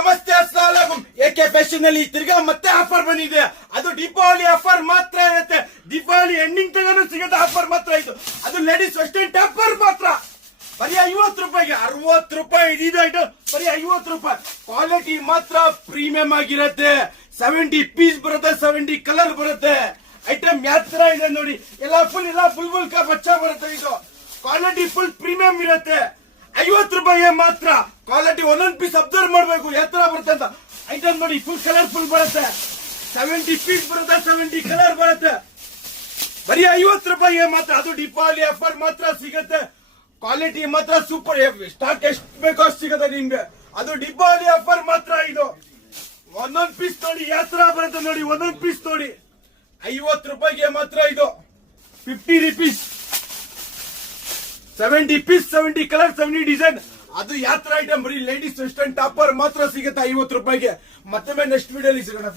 ನಮಸ್ತೆ ಅಸ್ಸಲಾಮುಲೈಕುಂ. A K fashion ಅಲ್ಲಿ ತಿರ್ಗಾ ಮತ್ತೆ ಆಫರ್ ಬಂದಿದೆ. ಅದು ದೀಪಾವಳಿ ಆಫರ್ ಮಾತ್ರ ಇರುತ್ತೆ. ದೀಪಾವಳಿ ಎಂಡಿಂಗ್ ತಗೊಂಡು ಸಿಗದ ಆಫರ್ ಮಾತ್ರ ಇದು. ಅದು ಲೇಡೀಸ್ ವೆಸ್ಟರ್ನ್ ಟಾಪರ್ ಮಾತ್ರ ಬರೀ 50 ರೂಪಾಯಿಗೆ. 60 ರೂಪಾಯಿ ಇದಿದೆ, ಬರೀ 50 ರೂಪಾಯಿ. ಕ್ವಾಲಿಟಿ ಮಾತ್ರ ಪ್ರೀಮಿಯಂ ಆಗಿರುತ್ತೆ. 70 ಪೀಸ್ ಬರುತ್ತೆ, 70 ಕಲರ್ ಬರುತ್ತೆ. ಐಟಮ್ ಯಾವ ತರ ಇದೆ ನೋಡಿ, ಎಲ್ಲ ಫುಲ್ ಕಾ ಬಚ್ಚಾ ಬರುತ್ತೆ. ಇದು ಕ್ವಾಲಿಟಿ ಫುಲ್ ಪ್ರೀಮಿಯಂ ಇರುತ್ತೆ. 50 ರೂಪಾಯಿಗೆ ಮಾತ್ರ. ಕ್ವಾಲಿಟಿ ಒಂದೊಂದು ಪೀಸ್ ಅಬ್ಸರ್ವ್ ಮಾಡಬೇಕು ಯಾವ ತರ ಬರುತ್ತೆ ಅಂತ. ಐಟಮ್ ನೋಡಿ ಫುಲ್ ಕಲರ್ಫುಲ್ ಬರುತ್ತೆ. 70 ಪೀಸ್ ಬರುತ್ತೆ, 70 ಕಲರ್ ಬರುತ್ತೆ. ಬರೀ 50 ರೂಪಾಯಿಗೆ ಮಾತ್ರ. ಅದು ದೀಪಾವಳಿ ಆಫರ್ ಮಾತ್ರ ಸಿಗುತ್ತೆ. ಕ್ವಾಲಿಟಿ ಮಾತ್ರ ಸೂಪರ್. ಸ್ಟಾಕ್ ಎಷ್ಟು ಬೇಕೋ ಅಷ್ಟು ಸಿಗುತ್ತೆ ನಿಮ್ಗೆ. ಅದು ದೀಪಾವಳಿ ಆಫರ್ ಮಾತ್ರ. ಇದು ಒಂದೊಂದು ಪೀಸ್ ನೋಡಿ ಯಾವ ತರ ಬರುತ್ತೆ ನೋಡಿ. ಒಂದೊಂದು ಪೀಸ್ ನೋಡಿ 50 ರೂಪಾಯಿಗೆ ಮಾತ್ರ. ಇದು 50 ರುಪೀಸ್. 70 piece, 70 colour, 70 design. ಅದು ಯಾವ ತರ ಐಟಮ್ ಬರೀ ಲೇಡೀಸ್ ವೆಸ್ಟರ್ನ್ ಟಾಪರ್ ಮಾತ್ರ ಸಿಗುತ್ತೆ 50 ರೂಪಾಯಿಗೆ. ಮತ್ತೆ ನೆಕ್ಸ್ಟ್ ವಿಡಿಯೋಲಿ ಸಿಗೋಣ.